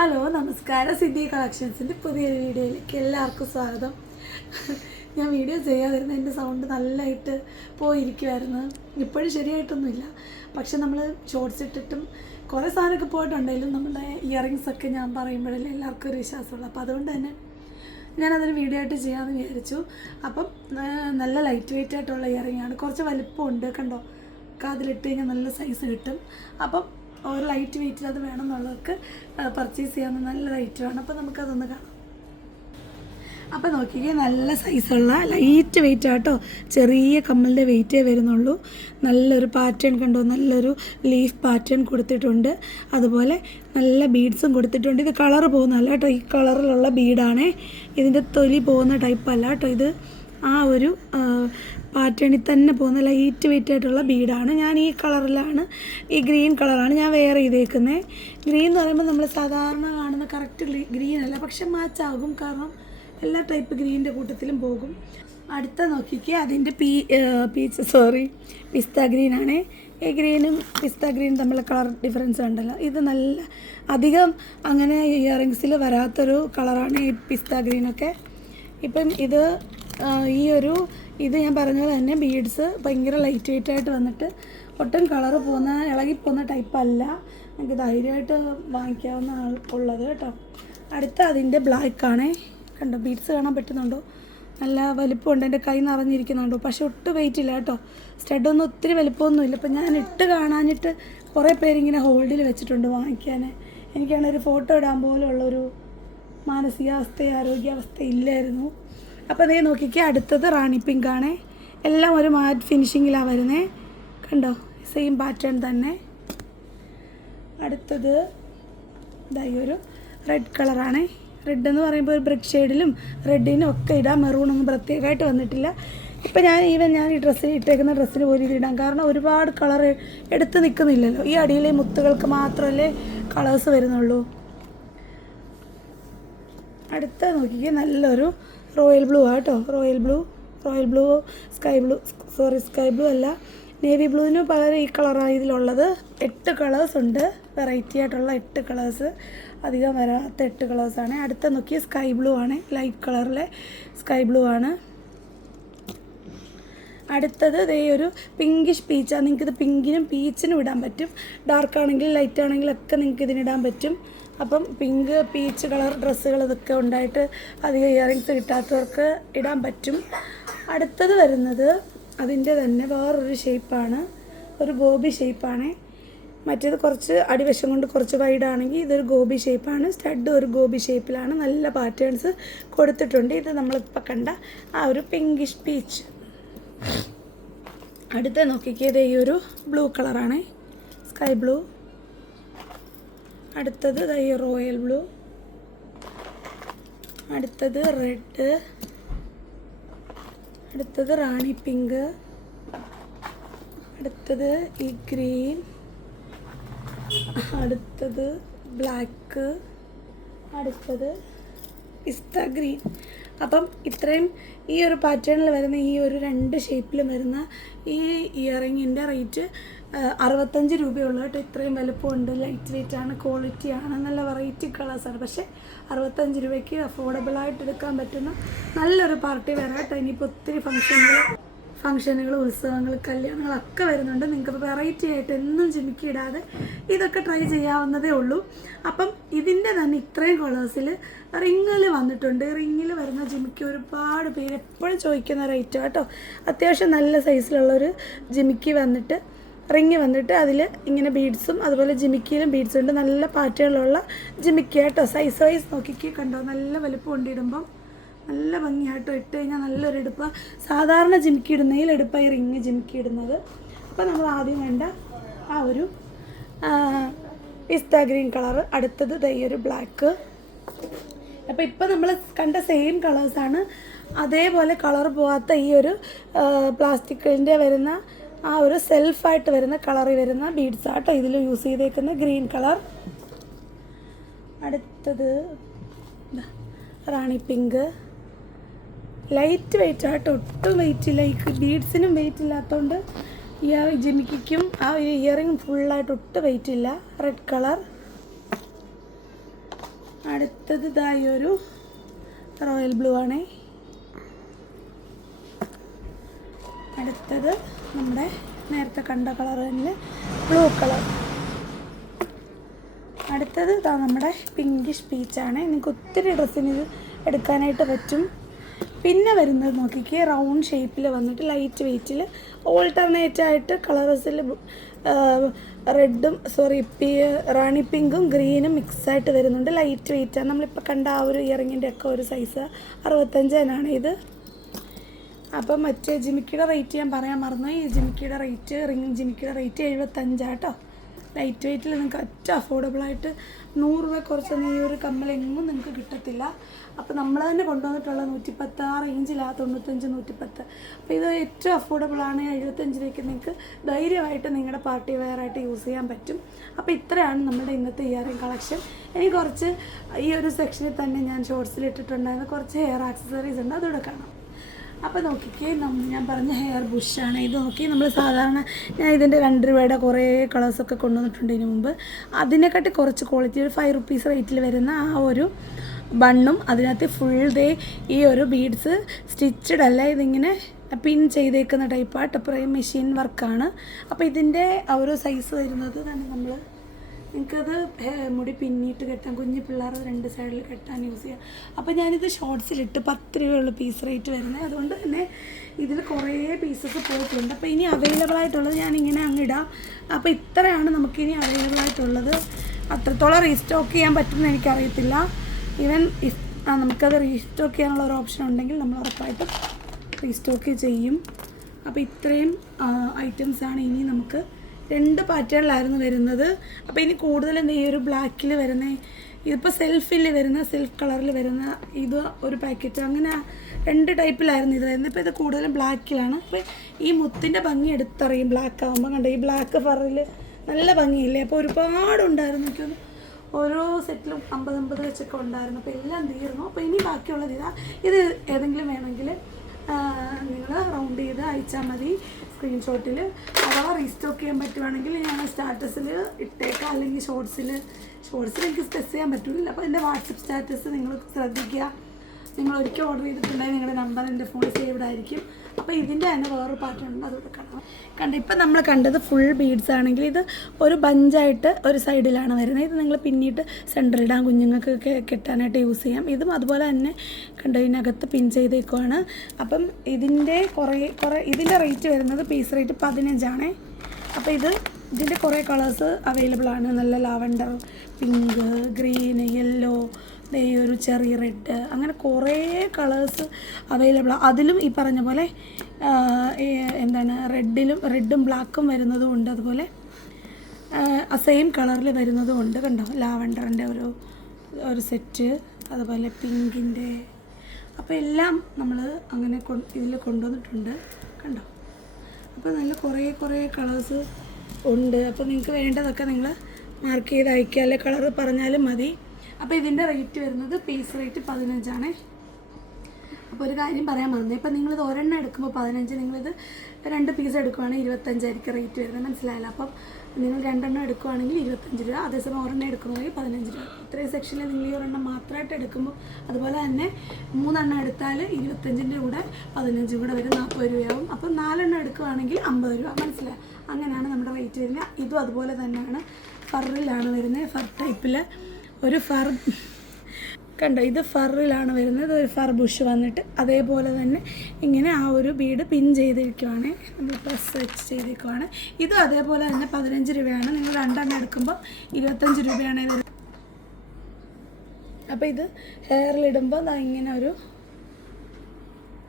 Hello നമസ്കാരം. സിദ്ധി കളക്ഷൻസിൻ്റെ പുതിയൊരു വീഡിയോയിലേക്ക് എല്ലാവർക്കും സ്വാഗതം. ഞാൻ വീഡിയോ ചെയ്യാതിരുന്ന എൻ്റെ സൗണ്ട് നല്ലതായിട്ട് പോയിരിക്കുമായിരുന്നു. ഇപ്പോഴും ശരിയായിട്ടൊന്നുമില്ല. പക്ഷെ നമ്മൾ ഷോർട്സ് ഇട്ടിട്ടും കുറേ സാധനമൊക്കെ പോയിട്ടുണ്ടെങ്കിലും നമ്മുടെ ഇയറിങ്സൊക്കെ ഞാൻ പറയുമ്പോഴല്ലേ എല്ലാവർക്കും ഒരു വിശ്വാസമുള്ളൂ. അപ്പോൾ അതുകൊണ്ട് തന്നെ ഞാനതൊരു വീഡിയോ ആയിട്ട് ചെയ്യാമെന്ന് വിചാരിച്ചു. അപ്പം നല്ല ലൈറ്റ് വെയിറ്റ് ആയിട്ടുള്ള ഇയറിങ്ങാണ്. കുറച്ച് വലിപ്പമുണ്ട്, കണ്ടോ, കാതിലിട്ട് കഴിഞ്ഞാൽ നല്ല സൈസ് കിട്ടും. അപ്പം ഒരു ലൈറ്റ് വെയിറ്റിൽ അത് വേണമെന്നുള്ളവർക്ക് പർച്ചേസ് ചെയ്യാവുന്ന നല്ല റേറ്റുമാണ്. അപ്പോൾ നമുക്കതൊന്ന് കാണാം. അപ്പോൾ നോക്കിക്കേ, നല്ല സൈസുള്ള ലൈറ്റ് വെയിറ്റ് ആട്ടോ. ചെറിയ കമ്മലിൻ്റെ വെയിറ്റേ വരുന്നുള്ളൂ. നല്ലൊരു പാറ്റേൺ കണ്ടോ, നല്ലൊരു ലീഫ് പാറ്റേൺ കൊടുത്തിട്ടുണ്ട്. അതുപോലെ നല്ല ബീഡ്സും കൊടുത്തിട്ടുണ്ട്. ഇത് കളറ് പോകുന്നതല്ല കേട്ടോ, ഈ കളറിലുള്ള ബീഡാണേ. ഇതിൻ്റെ തൊലി പോകുന്ന ടൈപ്പല്ല കേട്ടോ. ഇത് ആ ഒരു പാറ്റേണിൽ തന്നെ പോകുന്ന ലൈറ്റ് വെയിറ്റ് ആയിട്ടുള്ള ബീഡാണ്. ഞാൻ ഈ കളറിലാണ്, ഈ ഗ്രീൻ കളറാണ് ഞാൻ വെയർ ചെയ്തേക്കുന്നത്. ഗ്രീൻ എന്ന് പറയുമ്പോൾ നമ്മൾ സാധാരണ കാണുന്ന കറക്റ്റ് ഗ്രീൻ അല്ല, പക്ഷെ മാച്ചാകും. കാരണം എല്ലാ ടൈപ്പ് ഗ്രീനിൻ്റെ കൂട്ടത്തിലും പോകും. അടുത്ത നോക്കിക്കേ, അതിൻ്റെ പിസ്ത ഗ്രീനാണേ. ഈ ഗ്രീനും പിസ്ത ഗ്രീൻ തമ്മിലുള്ള കളർ ഡിഫറൻസ് ഉണ്ടല്ലോ. ഇത് നല്ല അധികം അങ്ങനെ ഇയറിങ്സിൽ വരാത്തൊരു കളറാണ് ഈ പിസ്ത ഗ്രീനൊക്കെ. ഇപ്പം ഇത് ഞാൻ പറഞ്ഞ പോലെ തന്നെ ബീഡ്സ് ഭയങ്കര ലൈറ്റ് വെയിറ്റ് ആയിട്ട് വന്നിട്ട് ഒട്ടും കളറ് പോകുന്ന ഇളകിപ്പോകുന്ന ടൈപ്പല്ല. നമുക്ക് ധൈര്യമായിട്ട് വാങ്ങിക്കാവുന്ന ഉള്ളത് കേട്ടോ. അടുത്ത അതിൻ്റെ ബ്ലാക്കാണേ. കണ്ടോ, ബീഡ്സ് കാണാൻ പറ്റുന്നുണ്ടോ? നല്ല വലിപ്പമുണ്ട്. എൻ്റെ കൈ നിറഞ്ഞിരിക്കുന്നുണ്ടോ? പക്ഷെ ഒട്ടും വെയിറ്റ് ഇല്ല കേട്ടോ. സ്റ്റഡൊന്നും ഒത്തിരി വലിപ്പമൊന്നുമില്ല. ഇപ്പം ഞാൻ ഇട്ട് കാണാഞ്ഞിട്ട് കുറേ പേരിങ്ങനെ ഹോൾഡിൽ വെച്ചിട്ടുണ്ട് വാങ്ങിക്കാൻ. എനിക്കാണെങ്കിൽ ഒരു ഫോട്ടോ ഇടാൻ പോലുള്ളൊരു മാനസികാവസ്ഥ ആരോഗ്യാവസ്ഥ ഇല്ലായിരുന്നു. അപ്പോൾ അതേ നോക്കിക്കേ, അടുത്തത് റാണി പിങ്ക് ആണേ. എല്ലാം ഒരു മാറ്റ് ഫിനിഷിങ്ങിലാണ് വരുന്നത്. കണ്ടോ, സെയിം പാറ്റേൺ തന്നെ. അടുത്തത് ഇതായി ഒരു റെഡ് കളറാണേ. റെഡ് എന്ന് പറയുമ്പോൾ ഒരു ബ്രിക്ക് ഷെയ്ഡിലും റെഡിനും ഒക്കെ ഇടാം. മെറൂണൊന്നും പ്രത്യേകമായിട്ട് വന്നിട്ടില്ല. ഇപ്പം ഞാൻ ഈ ഡ്രസ്സിന് ഇട്ടേക്കുന്ന ഡ്രസ്സിന് പോലും ഇതിടാം. കാരണം ഒരുപാട് കളർ എടുത്ത് നിൽക്കുന്നില്ലല്ലോ. ഈ അടിയിലെ മുത്തുകൾക്ക് മാത്രമല്ലേ കളേഴ്സ് വരുന്നുള്ളൂ. അടുത്ത നോക്കിക്കേ, നല്ലൊരു റോയൽ ബ്ലൂ ആട്ടോ. റോയൽ ബ്ലൂ സ്കൈ ബ്ലൂ അല്ല, നേവി ബ്ലൂവിന് പകരം ഈ കളറാണ് ഇതിലുള്ളത്. 8 കളേഴ്സ് ഉണ്ട്. വെറൈറ്റി ആയിട്ടുള്ള 8 കളേഴ്സ്, അധികം വരാത്ത 8 കളേഴ്സാണ്. അടുത്ത നോക്കിയ സ്കൈ ബ്ലൂ ആണ്, ലൈറ്റ് കളറിലെ സ്കൈ ബ്ലൂ ആണ്. അടുത്തത് ഇതേ ഒരു പിങ്കിഷ് പീച്ചാണ്. നിങ്ങൾക്കിത് പിങ്കിനും പീച്ചിനും ഇടാൻ പറ്റും. ഡാർക്ക് ആണെങ്കിലും ലൈറ്റ് ആണെങ്കിലൊക്കെ നിങ്ങൾക്ക് ഇതിനിടാൻ പറ്റും. അപ്പം പിങ്ക് പീച്ച് കളർ ഡ്രസ്സുകൾ ഇതൊക്കെ ഉണ്ടായിട്ട് അധികം ഇയറിങ്സ് കിട്ടാത്തവർക്ക് ഇടാൻ പറ്റും. അടുത്തത് വരുന്നത് അതിൻ്റെ തന്നെ വേറൊരു ഷേപ്പാണ്, ഒരു ഗോബി ഷേപ്പാണ്. മറ്റേത് കുറച്ച് അടിവശം കൊണ്ട് കുറച്ച് വൈഡാണെങ്കിൽ ഇതൊരു ഗോബി ഷേപ്പാണ്. സ്റ്റഡ് ഒരു ഗോബി ഷേപ്പിലാണ്. നല്ല പാറ്റേൺസ് കൊടുത്തിട്ടുണ്ട്. ഇത് നമ്മളിപ്പോൾ കണ്ട ആ ഒരു പിങ്കിഷ് പീച്ച്. അടുത്ത നോക്കിക്കിയത് ഈ ഒരു ബ്ലൂ കളറാണ്, സ്കൈ ബ്ലൂ. അടുത്തത് ഈ റോയൽ ബ്ലൂ. അടുത്തത് റെഡ്. അടുത്തത് റാണി പിങ്ക്. അടുത്തത് ഈ ഗ്രീൻ. അടുത്തത് ബ്ലാക്ക്. അടുത്തത് പിസ്ത ഗ്രീൻ. അപ്പം ഇത്രയും ഈ ഒരു പാറ്റേണിൽ വരുന്ന ഈ ഒരു 2 ഷേപ്പിലും വരുന്ന ഈ ഇയറിങ്ങിൻ്റെ റേറ്റ് 65 രൂപയുള്ളൂ കേട്ടോ. ഇത്രയും വലുപ്പമുണ്ട്, ലൈറ്റ് വെയിറ്റ് ആണ്, ക്വാളിറ്റിയാണ്, നല്ല വെറൈറ്റി കളേഴ്സാണ്. പക്ഷേ 65 രൂപയ്ക്ക് അഫോർഡബിളായിട്ട് എടുക്കാൻ പറ്റുന്ന നല്ലൊരു പാർട്ടി വെയർ കേട്ടോ. ഇനിയിപ്പോൾ ഒത്തിരി ഫംഗ്ഷനുകൾ, ഉത്സവങ്ങൾ, കല്യാണങ്ങളൊക്കെ വരുന്നുണ്ട്. നിങ്ങൾക്ക് വെറൈറ്റി ആയിട്ട് എന്നും ജിമിക്കി ഇടാതെ ഇതൊക്കെ ട്രൈ ചെയ്യാവുന്നതേ ഉള്ളൂ. അപ്പം ഇതിൻ്റെ തന്നെ ഇത്രയും കളേഴ്സിൽ റിങ്ങിൽ വന്നിട്ടുണ്ട്. റിങ്ങിൽ വരുന്ന ജിമിക്കി ഒരുപാട് പേര് എപ്പോഴും ചോദിക്കുന്ന റേറ്റ് കേട്ടോ. അത്യാവശ്യം നല്ല സൈസിലുള്ളൊരു ജിമിക്കി വന്നിട്ട്, റിങ് വന്നിട്ട് അതിൽ ഇങ്ങനെ ബീഡ്സും അതുപോലെ ജിമിക്കിയിലും ബീഡ്സും ഉണ്ട്. നല്ല പാറ്റേണിലുള്ള ജിമിക്കി കേട്ടോ. സൈസ് വൈസ് നോക്കിക്കേ, കണ്ടോ, നല്ല വലുപ്പമുണ്ട്. ഇടുമ്പം നല്ല ഭംഗിയായിട്ടോ. ഇട്ട് കഴിഞ്ഞാൽ നല്ലൊരു എടുപ്പാണ്. സാധാരണ ജിമിക്കി ഇടുന്നതിൽ എടുപ്പായി റിങ് ജിമിക്കി ഇടുന്നത്. അപ്പോൾ നമ്മൾ ആദ്യം വേണ്ട ആ ഒരു പിസ്ത ഗ്രീൻ കളറ്. അടുത്തത് ഈ ഒരു ബ്ലാക്ക്. അപ്പോൾ ഇപ്പോൾ നമ്മൾ കണ്ട സെയിം കളേഴ്സാണ്. അതേപോലെ കളർ പോകാത്ത ഈ ഒരു പ്ലാസ്റ്റിക്കിൻ്റെ വരുന്ന ആ ഒരു സെൽഫായിട്ട് വരുന്ന കളറിൽ വരുന്ന ബീഡ്സ് ആട്ടോ ഇതിൽ യൂസ് ചെയ്തേക്കുന്ന ഗ്രീൻ കളർ. അടുത്തത് റാണി പിങ്ക്. ലൈറ്റ് വെയിറ്റ് ആട്ടോ, ഒട്ടും വെയിറ്റ് ഇല്ല. ഈ ബീഡ്സിനും വെയിറ്റ് ഇല്ലാത്തതുകൊണ്ട് ജിമിക്കും ആ ഒരു ഇയറിങ് ഫുള്ളായിട്ട് ഒട്ടും വെയിറ്റ് ഇല്ല. Red colour. അടുത്തത് ഇതായി ഒരു റോയൽ ബ്ലൂ ആണേ. അടുത്തത് നമ്മുടെ നേരത്തെ കണ്ട കളർ തന്നെ ബ്ലൂ കളർ. അടുത്തത് ഇതാ നമ്മുടെ പിങ്കിഷ് പീച്ചാണ്. നിങ്ങൾക്ക് ഒത്തിരി ഡ്രസ്സിന് ഇത് എടുക്കാനായിട്ട് പറ്റും. പിന്നെ വരുന്നത് നോക്കിക്കേ, റൗണ്ട് ഷേപ്പിൽ വന്നിട്ട് ലൈറ്റ് വെയ്റ്റിൽ ഓൾട്ടർനേറ്റ് ആയിട്ട് കളേഴ്സിൽ റെഡും റാണി പിങ്കും ഗ്രീനും മിക്സായിട്ട് വരുന്നുണ്ട്. ലൈറ്റ് വെയ്റ്റാണ്. നമ്മളിപ്പോൾ കണ്ട ആ ഒരു ഇയറിങ്ങിൻ്റെ ഒക്കെ ഒരു സൈസ് 65 ഇത്. അപ്പം മറ്റേ ജിമിക്കിയുടെ റേറ്റ് ഞാൻ പറയാൻ മറന്നു. ഈ ജിമിക്കിയുടെ റേറ്റ് ജിമിക്കിയുടെ റേറ്റ് 75 കേട്ടോ. ലൈറ്റ് വെയ്റ്റിൽ നിങ്ങൾക്ക് ഏറ്റവും അഫോർഡബിളായിട്ട് 100 രൂപ കുറച്ചൊന്നും ഈ ഒരു കമ്മലെങ്ങും നിങ്ങൾക്ക് കിട്ടത്തില്ല. അപ്പോൾ നമ്മൾ തന്നെ കൊണ്ടുവന്നിട്ടുള്ള 110 ആ റേഞ്ചിലാണ്, 95 110. അപ്പോൾ ഇത് ഏറ്റവും അഫോർഡബിളാണ്. 75 രൂപയ്ക്ക് നിങ്ങൾക്ക് ധൈര്യമായിട്ട് നിങ്ങളുടെ പാർട്ടി വെയർ ആയിട്ട് യൂസ് ചെയ്യാൻ പറ്റും. അപ്പോൾ ഇത്രയാണ് നമ്മുടെ ഇന്നത്തെ ഇയറിംഗ് കളക്ഷൻ. എനിക്ക് കുറച്ച് ഈ ഒരു സെക്ഷനിൽ തന്നെ ഞാൻ ഷോർട്സിൽ ഇട്ടിട്ടുണ്ടായിരുന്ന കുറച്ച് ഹെയർ ആക്സസറീസ് ഉണ്ട്, അതുകൂടെ കാണാം. അപ്പോൾ നോക്കിക്കേ, ഞാൻ പറഞ്ഞ ഹെയർ ബുഷാണ് ഇത്. നോക്കി, നമ്മൾ സാധാരണ ഞാൻ ഇതിൻ്റെ 2 രൂപയുടെ കുറേ കളേഴ്സൊക്കെ കൊണ്ടുവന്നിട്ടുണ്ട് ഇതിന് മുമ്പ്. അതിനെക്കാട്ടി കുറച്ച് ക്വാളിറ്റി ഒരു 5 റുപ്പീസ് റേറ്റിൽ വരുന്ന ആ ഒരു ബണ്ണും അതിനകത്ത് ഫുൾ ഈ ഒരു ബീഡ്സ് സ്റ്റിച്ചഡ് അല്ല, ഇതിങ്ങനെ പിൻ ചെയ്തേക്കുന്ന ടൈപ്പാണ്. മെഷീൻ വർക്കാണ്. അപ്പോൾ ഇതിൻ്റെ ആ ഒരു സൈസ് വരുന്നത് തന്നെ നമ്മൾ നിങ്ങൾക്കത് മുടി പിന്നിയിട്ട് കെട്ടാൻ, കുഞ്ഞു പിള്ളേർ 2 സൈഡിൽ കെട്ടാൻ യൂസ് ചെയ്യാം. അപ്പോൾ ഞാനിത് ഷോർട്സിലിട്ട് 10 രൂപയുള്ള പീസ് റേറ്റ് വരുന്നത്. അതുകൊണ്ട് തന്നെ ഇതിൽ കുറേ പീസസ് പോയിട്ടുണ്ട്. അപ്പോൾ ഇനി അവൈലബിൾ ആയിട്ടുള്ളത് ഞാനിങ്ങനെ അങ്ങിടാം. അപ്പോൾ ഇത്രയാണ് നമുക്കിനി അവൈലബിൾ ആയിട്ടുള്ളത്. അത്രത്തോളം റീസ്റ്റോക്ക് ചെയ്യാൻ പറ്റുമെന്ന് എനിക്കറിയത്തില്ല. ഈവൻ നമുക്കത് റീസ്റ്റോക്ക് ചെയ്യാനുള്ള ഒരു ഓപ്ഷൻ ഉണ്ടെങ്കിൽ നമ്മൾ ഉറപ്പായിട്ടും റീസ്റ്റോക്ക് ചെയ്യും. അപ്പോൾ ഇത്രയും ഐറ്റംസാണ് ഇനി നമുക്ക് 2 പാറ്റേണിലായിരുന്നു വരുന്നത്. അപ്പോൾ ഇനി കൂടുതലും ഈ ഒരു ബ്ലാക്കിൽ വരുന്ന, ഇതിപ്പോൾ സെൽഫ് കളറിൽ വരുന്ന ഇത് ഒരു പാക്കറ്റ്, അങ്ങനെ 2 ടൈപ്പിലായിരുന്നു ഇത് വരുന്നത്. ഇപ്പോൾ ഇത് കൂടുതലും ബ്ലാക്കിലാണ്. അപ്പോൾ ഈ മുത്തിൻ്റെ ഭംഗി എടുത്തറിയും ബ്ലാക്ക് ആകുമ്പോൾ. കണ്ടോ, ഈ ബ്ലാക്ക് ഫറിൽ നല്ല ഭംഗിയില്ലേ. അപ്പോൾ ഒരുപാടുണ്ടായിരുന്നു. എനിക്കൊന്ന് ഓരോ സെറ്റിലും 50 വെച്ചൊക്കെ ഉണ്ടായിരുന്നു. അപ്പോൾ എല്ലാം തീർന്നു. അപ്പോൾ ഇനി ബാക്കിയുള്ളത് ഇത് ഏതെങ്കിലും വേണമെങ്കിൽ നിങ്ങൾ റൗണ്ട് ചെയ്ത് അയച്ചാൽ മതി സ്ക്രീൻഷോട്ടിൽ. അഥവാ റീസ്റ്റോക്ക് ചെയ്യാൻ പറ്റുവാണെങ്കിൽ ഞാൻ സ്റ്റാറ്റസിൽ ഇട്ടേക്കാം, അല്ലെങ്കിൽ ഷോർട്സിൽ എനിക്ക് സ്പെസ് ചെയ്യാൻ പറ്റില്ല. അപ്പോൾ എൻ്റെ വാട്സപ്പ് സ്റ്റാറ്റസ് നിങ്ങൾ ശ്രദ്ധിക്കുക. നിങ്ങൾ ഒരിക്കൽ ഓർഡർ ചെയ്തിട്ടുണ്ടെങ്കിൽ നിങ്ങളുടെ നമ്പർ എൻ്റെ ഫോണിൽ സേവ്ഡ് ആയിരിക്കും. അപ്പോൾ ഇതിൻ്റെ തന്നെ വേറൊരു പാറ്റേൺ ഉണ്ട്, അതുകൂടെ കാണാം. ഇപ്പം നമ്മൾ കണ്ടത് ഫുൾ ബീഡ്സ് ആണെങ്കിൽ ഇത് ഒരു ബഞ്ചായിട്ട് ഒരു സൈഡിലാണ് വരുന്നത്. ഇത് നിങ്ങൾ പിന്നീട് സെൻറ്ററിലിടാൻ, കുഞ്ഞുങ്ങൾക്ക് കെട്ടാനായിട്ട് യൂസ് ചെയ്യാം. ഇതും അതുപോലെ തന്നെ ഇതിനകത്ത് പിൻ ചെയ്തേക്കുവാണ്. അപ്പം ഇതിൻ്റെ ഇതിൻ്റെ റേറ്റ് വരുന്നത് പീസ് റേറ്റ് 15 അപ്പോൾ ഇതിൻ്റെ കുറേ കളേഴ്സ് അവൈലബിൾ ആണ്. നല്ല ലാവൻഡർ, പിങ്ക്, ഗ്രീൻ, യെല്ലോ, ഈ ഒരു ചെറിയ റെഡ്, അങ്ങനെ കുറേ കളേഴ്സ് അവൈലബിൾ ആണ്. അതിലും ഈ പറഞ്ഞ പോലെ റെഡും ബ്ലാക്കും വരുന്നതും ഉണ്ട്. അതുപോലെ സെയിം കളറിൽ വരുന്നതും ഉണ്ട്. കണ്ടോ, ലാവൻഡറിൻ്റെ ഒരു സെറ്റ്, അതുപോലെ പിങ്കിൻ്റെ. അപ്പോൾ എല്ലാം നമ്മൾ അങ്ങനെ ഇതിൽ കൊണ്ടുവന്നിട്ടുണ്ട്. കണ്ടോ, അപ്പോൾ നല്ല കുറേ കളേഴ്സ് ഉണ്ട്. അപ്പോൾ നിങ്ങൾക്ക് വേണ്ടതൊക്കെ നിങ്ങൾ മാർക്ക് ചെയ്ത് അയക്കുക, അല്ലെ കളർ പറഞ്ഞാലും മതി. അപ്പോൾ ഇതിൻ്റെ റേറ്റ് വരുന്നത് പീസ് റേറ്റ് 15. അപ്പോൾ ഒരു കാര്യം പറയാൻ മറന്നു. ഇപ്പോൾ നിങ്ങളിത് ഒരെണ്ണം എടുക്കുമ്പോൾ 15, നിങ്ങളിത് 2 പീസ് എടുക്കുവാണെങ്കിൽ 25 റേറ്റ് വരുന്നത്, മനസ്സിലായല്ലോ. അപ്പം നിങ്ങൾ 2 എണ്ണം എടുക്കുവാണെങ്കിൽ 25 രൂപ, അതേസമയം ഒരെണ്ണം എടുക്കുവാണെങ്കിൽ 15 രൂപ. ഇത്രയും സെക്ഷനിൽ നിങ്ങൾ ഈ ഒരെണ്ണം മാത്രമായിട്ട് എടുക്കുമ്പോൾ, അതുപോലെ തന്നെ 3 എണ്ണം എടുത്താൽ 25ൻ്റെ കൂടെ 15 കൂടെ വരും, 40 രൂപയാവും. അപ്പം 4 എണ്ണം എടുക്കുവാണെങ്കിൽ 50 രൂപ, മനസ്സിലായി. അങ്ങനെയാണ് നമ്മുടെ റേറ്റ് വരുന്നത്. ഇതും അതുപോലെ തന്നെയാണ്, ഫറിലാണ് വരുന്നത്. ഫർ ടൈപ്പിൽ ഒരു ഫർ കണ്ടോ, ഇത് ഫറിലാണ് വരുന്നത്. ഒരു ഫർ ബുഷ് വന്നിട്ട് അതേപോലെ തന്നെ ഇങ്ങനെ ആ ഒരു ബീഡ് പിൻ ചെയ്തിരിക്കുവാണ്, നമ്മൾ പ്രസ് വെച്ച് ചെയ്തിരിക്കുവാണ്. ഇതും അതേപോലെ തന്നെ 15 രൂപയാണ്. നിങ്ങൾ 2 എണ്ണം എടുക്കുമ്പോൾ 25 രൂപയാണ് വരുന്നത്. അപ്പോൾ ഇത് ഹെയറിലിടുമ്പോൾ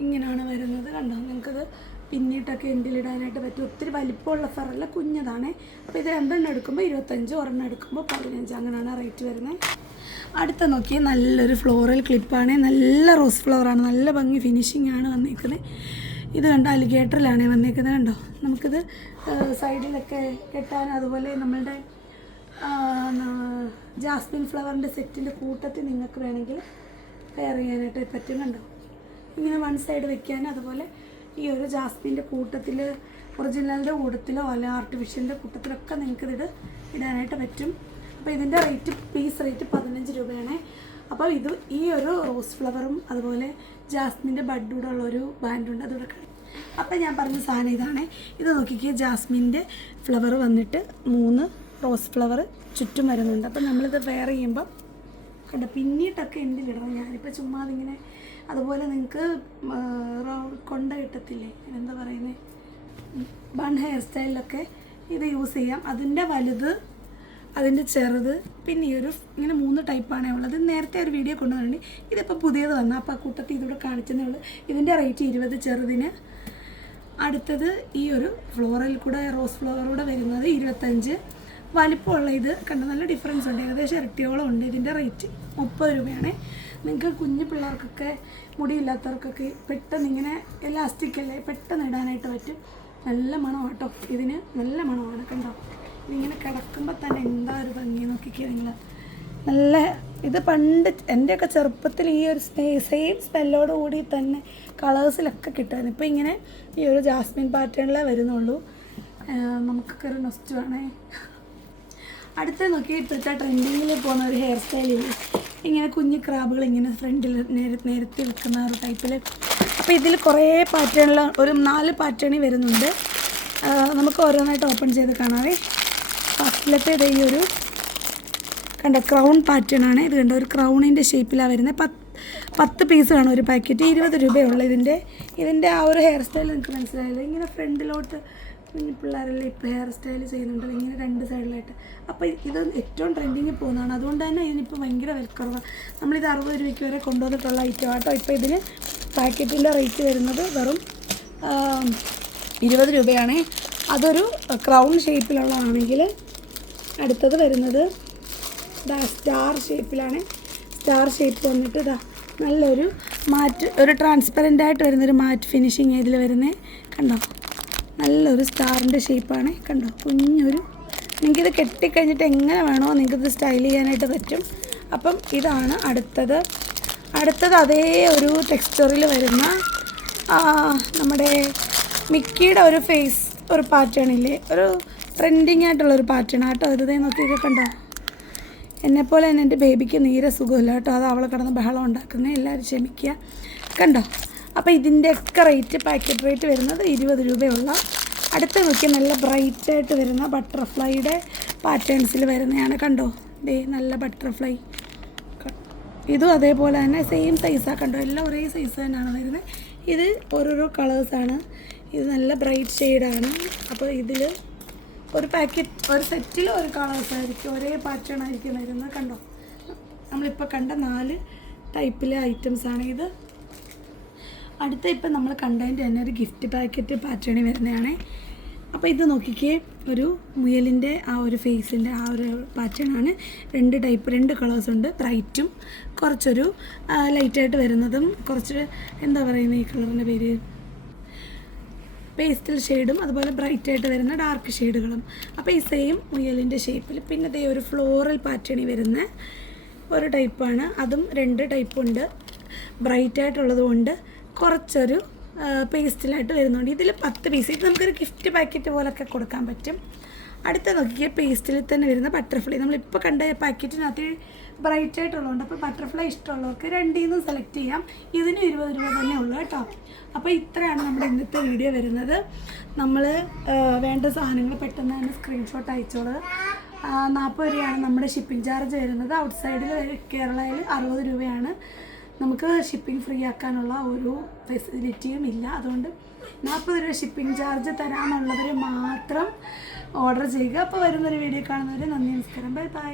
ഇങ്ങനെയാണ് വരുന്നത്. കണ്ടോ, നിങ്ങൾക്കത് പിന്നീട്ടൊക്കെ എൻഡിലിടാനായിട്ട് പറ്റും. ഒത്തിരി വലിപ്പമുള്ള ഫറല്ല, കുഞ്ഞതാണ്. അപ്പോൾ ഇത് 2 എണ്ണം എടുക്കുമ്പോൾ 25, ഒരെണ്ണം എടുക്കുമ്പോൾ 15, അങ്ങനെയാണ് റേറ്റ് വരുന്നത്. അടുത്ത നോക്കിയാൽ നല്ലൊരു ഫ്ലോറൽ ക്ലിപ്പാണ്. നല്ല റോസ് ഫ്ലവറാണ്, നല്ല ഭംഗി ഫിനിഷിംഗ് ആണ് വന്നിരിക്കുന്നത്. ഇത് കണ്ടോ, അലിഗേറ്ററിലാണ് വന്നിരിക്കുന്നത്. കണ്ടോ, നമുക്കിത് സൈഡിലൊക്കെ കെട്ടാൻ, അതുപോലെ നമ്മളുടെ ജാസ്മിൻ ഫ്ലവറിൻ്റെ സെറ്റിൻ്റെ കൂട്ടത്തിൽ നിങ്ങൾക്ക് വേണമെങ്കിൽ പെയർ ചെയ്യാനായിട്ട് പറ്റും. കണ്ടോ, ഇങ്ങനെ 1 സൈഡ് വെക്കാൻ, അതുപോലെ ഈ ഒരു ജാസ്മിൻ്റെ കൂട്ടത്തിൽ, ഒറിജിനലിൻ്റെ കൂട്ടത്തിലോ അല്ല ആർട്ടിഫിഷ്യലിൻ്റെ കൂട്ടത്തിലൊക്കെ നിങ്ങൾക്കിത് ഇടാനായിട്ട് പറ്റും. അപ്പോൾ ഇതിൻ്റെ റേറ്റ് പീസ് റേറ്റ് 15 രൂപയാണ്. അപ്പോൾ ഇത് ഈ ഒരു റോസ് ഫ്ലവറും അതുപോലെ ജാസ്മിൻ്റെ ബഡ്ഡൂടെ ഉള്ളൊരു ബാൻഡുണ്ട് അതുകൂടെ കളി. അപ്പം ഞാൻ പറഞ്ഞ സാധനം ഇതാണ്. ഇത് നോക്കിക്കുക, ജാസ്മിൻ്റെ ഫ്ലവർ വന്നിട്ട് 3 റോസ് ഫ്ലവർ ചുറ്റും വരുന്നുണ്ട്. അപ്പം നമ്മളിത് വെയർ ചെയ്യുമ്പം കണ്ട പിന്നീട്ടൊക്കെ എന്തിലിടണം. ഞാനിപ്പോൾ ചുമ്മാ അതിങ്ങനെ, അതുപോലെ നിങ്ങൾക്ക് കൊണ്ട കിട്ടത്തില്ലേ, എന്താ പറയുന്നത്, ബൺ ഹെയർ സ്റ്റൈലിലൊക്കെ ഇത് യൂസ് ചെയ്യാം. അതിൻ്റെ വലുത്, അതിൻ്റെ ചെറുത്, പിന്നെ ഈ ഒരു ഇങ്ങനെ 3 ടൈപ്പാണേ ഉള്ളത്. നേരത്തെ ഒരു വീഡിയോ കൊണ്ടുവന്നിട്ടുണ്ട്. ഇതിപ്പോൾ പുതിയത് വന്നു, അപ്പോൾ ആ കൂട്ടത്തിൽ ഇതിവിടെ കാണിച്ചതേ ഉള്ളൂ. ഇതിൻ്റെ റേറ്റ് 20 ചെറുതിന്. അടുത്തത് ഈ ഒരു ഫ്ലോറൽ കൂടെ റോസ് ഫ്ലവറൂടെ വരുന്നത് 25. വലിപ്പമുള്ള ഇത് കണ്ട നല്ല ഡിഫറൻസ് ഉണ്ട്, ഏകദേശം ഇരട്ടിയോളം ഉണ്ട്. ഇതിൻ്റെ റേറ്റ് 30 രൂപയാണ്. നിങ്ങൾക്ക് കുഞ്ഞു പിള്ളേർക്കൊക്കെ മുടിയില്ലാത്തവർക്കൊക്കെ പെട്ടെന്ന് ഇങ്ങനെ എലാസ്റ്റിക് അല്ലേ, പെട്ടെന്ന് ഇടാനായിട്ട് പറ്റും. നല്ല മണമാണ് കേട്ടോ, ഇതിന് നല്ല മണമാണ്. കണ്ടോ, ഇതിങ്ങനെ കിടക്കുമ്പോൾ തന്നെ എന്താ ഒരു ഭംഗി നോക്കിക്കുക നിങ്ങൾ. നല്ല ഇത് പണ്ട് എൻ്റെയൊക്കെ ചെറുപ്പത്തിൽ ഈ ഒരു സെയിം സ്മെല്ലോട് കൂടി തന്നെ കളേഴ്സിലൊക്കെ കിട്ടുമായിരുന്നു. ഇപ്പോൾ ഇങ്ങനെ ഈ ഒരു ജാസ്മിൻ പാറ്റേണിലേ വരുന്നുള്ളൂ. നമുക്കൊക്കെ ഒരു നൊസ്റ്റുവാണേ. അടുത്ത നോക്കി ഇപ്പോഴത്തെ ട്രെൻഡിങ്ങിൽ പോകുന്ന ഒരു ഹെയർ സ്റ്റൈലില്ലേ, ഇങ്ങനെ കുഞ്ഞു ക്രാബുകൾ ഇങ്ങനെ ഫ്രണ്ടിൽ നേരത്തെ വെക്കുന്ന ഒരു ടൈപ്പിൽ. അപ്പോൾ ഇതിൽ കുറേ പാറ്റേണിൽ ഒരു 4 പാറ്റേണിൽ വരുന്നുണ്ട്. നമുക്ക് ഓരോന്നായിട്ട് ഓപ്പൺ ചെയ്ത് കാണാവേ. ഫസ്റ്റിലത്തെ ഇത് ഈ ഒരു കണ്ട ക്രൗൺ പാറ്റേൺ ആണ്. ഇത് കണ്ട ഒരു ക്രൗണിൻ്റെ ഷേപ്പിലാണ് വരുന്നത്. 10 പീസ് ആണ് ഒരു പാക്കറ്റ്. 20 രൂപയുള്ള ഇതിൻ്റെ ആ ഒരു ഹെയർ സ്റ്റൈൽ നിങ്ങൾക്ക് മനസ്സിലായില്ല. ഇങ്ങനെ ഫ്രണ്ടിലോട്ട് കുഞ്ഞു പിള്ളേരെല്ലാം ഇപ്പോൾ ഹെയർ സ്റ്റൈൽ ചെയ്യുന്നുണ്ട് ഇങ്ങനെ 2 സൈഡിലായിട്ട്. അപ്പോൾ ഇത് ഏറ്റവും ട്രെൻഡിങ്ങിൽ പോകുന്നതാണ്. അതുകൊണ്ട് തന്നെ ഇതിനിപ്പോൾ ഭയങ്കര വിലക്കുറവാണ്. നമ്മളിത് 60 രൂപയ്ക്ക് വരെ കൊണ്ടുവന്നിട്ടുള്ള ഐറ്റം ആട്ടോ. ഇപ്പോൾ ഇതിന് പാക്കറ്റിൻ്റെ റേറ്റ് വരുന്നത് വെറും 20 രൂപയാണ്. അതൊരു ക്രൗൺ ഷേപ്പിലുള്ളതാണെങ്കിൽ അടുത്തത് വരുന്നത് സ്റ്റാർ ഷേപ്പിലാണ്. സ്റ്റാർ ഷേപ്പ് വന്നിട്ട് ഇതാ നല്ലൊരു ഒരു ട്രാൻസ്പെറൻ്റ് ആയിട്ട് വരുന്നൊരു മാറ്റ് ഫിനിഷിങ് ഇതിൽ വരുന്നത്. കണ്ടോ, നല്ലൊരു സ്റ്റാറിൻ്റെ ഷേപ്പാണ്. കണ്ടോ, കുഞ്ഞൊരു, നിങ്ങൾക്കിത് കെട്ടിക്കഴിഞ്ഞിട്ട് എങ്ങനെ വേണോ നിങ്ങൾക്കിത് സ്റ്റൈൽ ചെയ്യാനായിട്ട് പറ്റും. അപ്പം ഇതാണ് അടുത്തത്. അതേ ഒരു ടെക്സ്ചറിൽ വരുന്ന നമ്മുടെ മിക്കിയുടെ ഒരു ഫേസ് ഒരു പാറ്റേൺ ഇല്ലേ, ഒരു ട്രെൻഡിങ് ആയിട്ടുള്ളൊരു പാറ്റേൺ ആട്ടോ. ഇതേ നോക്കിയൊക്കെ കണ്ടോ, എന്നെപ്പോലെ തന്നെ എൻ്റെ ബേബിക്ക് നീരെ സുഖമില്ല കേട്ടോ. അത് അവളെ കിടന്ന് ബഹളം ഉണ്ടാക്കുന്നത്, എല്ലാവരും ക്ഷമിക്കുക. കണ്ടോ, അപ്പോൾ ഇതിൻ്റെയൊക്കെ റേറ്റ് പാക്കറ്റ് റേറ്റ് വരുന്നത് 20 രൂപയുള്ള. അടുത്ത് നോക്കി നല്ല ബ്രൈറ്റായിട്ട് വരുന്ന ബട്ടർഫ്ലൈയുടെ പാറ്റേൺസിൽ വരുന്നതാണ്. കണ്ടോ, ദേ നല്ല ബട്ടർഫ്ലൈ. ഇതും അതേപോലെ തന്നെ സെയിം സൈസാണ്. കണ്ടോ, എല്ലാം ഒരേ സൈസ് തന്നെയാണ് വരുന്നത്. ഇത് ഓരോരോ കളേഴ്സാണ്. ഇത് നല്ല ബ്രൈറ്റ് ഷെയ്ഡാണ്. അപ്പോൾ ഇതിൽ ഒരു പാക്കറ്റ് ഒരു സെറ്റിൽ ഒരു കളേഴ്സായിരിക്കും, ഒരേ പാറ്റേൺ ആയിരിക്കും വരുന്നത്. കണ്ടോ, നമ്മളിപ്പോൾ കണ്ട 4 ടൈപ്പിലെ ഐറ്റംസാണ് ഇത്. അടുത്ത ഇപ്പം നമ്മൾ കണ്ടതിൻ്റെ തന്നെ ഒരു ഗിഫ്റ്റ് പാക്കറ്റ് പാറ്റേണിൽ വരുന്നതാണ്. അപ്പോൾ ഇത് നോക്കിക്കേ, ഒരു മുയലിൻ്റെ ആ ഒരു ഫേസിൻ്റെ ആ ഒരു പാറ്റേണാണ്. 2 കളേഴ്സ് ഉണ്ട്, ബ്രൈറ്റും കുറച്ചൊരു ലൈറ്റായിട്ട് വരുന്നതും, കുറച്ച് എന്താ പറയുന്നത് ഈ കളറിൻ്റെ പേര്, പേസ്റ്റൽ ഷെയ്ഡും അതുപോലെ ബ്രൈറ്റായിട്ട് വരുന്ന ഡാർക്ക് ഷെയ്ഡുകളും. അപ്പോൾ ഈ സെയിം മുയലിൻ്റെ ഷേപ്പിൽ പിന്നെ ഇതേ ഒരു ഫ്ലോറൽ പാറ്റേണിൽ വരുന്ന ഒരു ടൈപ്പാണ്. അതും 2 ടൈപ്പുണ്ട്, ബ്രൈറ്റായിട്ടുള്ളതുകൊണ്ട് കുറച്ചൊരു പേസ്റ്റിലായിട്ട് വരുന്നുണ്ട്. ഇതിൽ 10 പീസ്. ഇത് നമുക്കൊരു ഗിഫ്റ്റ് പാക്കറ്റ് പോലൊക്കെ കൊടുക്കാൻ പറ്റും. അടുത്ത നോക്കിയാൽ പേസ്റ്റിൽ തന്നെ വരുന്ന ബട്ടർഫ്ലൈ. നമ്മളിപ്പോൾ കണ്ട പാക്കറ്റിനകത്ത് ബ്രൈറ്റായിട്ടുള്ളതുകൊണ്ട് അപ്പോൾ ബട്ടർഫ്ലൈ ഇഷ്ടമുള്ളവർക്ക് 2 നിന്നും സെലക്ട് ചെയ്യാം. ഇതിന് 20 രൂപ തന്നെ ഉള്ളൂ കേട്ടോ. അപ്പോൾ ഇത്രയാണ് നമ്മുടെ ഇന്നത്തെ വീഡിയോ വരുന്നത്. നമ്മൾ വേണ്ട സാധനങ്ങൾ പെട്ടെന്ന് തന്നെ സ്ക്രീൻഷോട്ട് അയച്ചോളൂ. 40 രൂപയാണ് നമ്മുടെ ഷിപ്പിംഗ് ചാർജ് വരുന്നത്. ഔട്ട്സൈഡിൽ കേരളയിൽ 60 രൂപയാണ്. നമുക്ക് ഷിപ്പിംഗ് ഫ്രീ ആക്കാനുള്ള ഒരു ഫെസിലിറ്റിയും ഇല്ല. അതുകൊണ്ട് 40 രൂപ ഷിപ്പിംഗ് ചാർജ് തരാമെന്നുള്ളവർ മാത്രം ഓർഡർ ചെയ്യുക. അപ്പോൾ വരുന്നൊരു വീഡിയോ കാണുന്നവരെ നന്ദി, നമസ്കാരം, ബൈ ബൈ.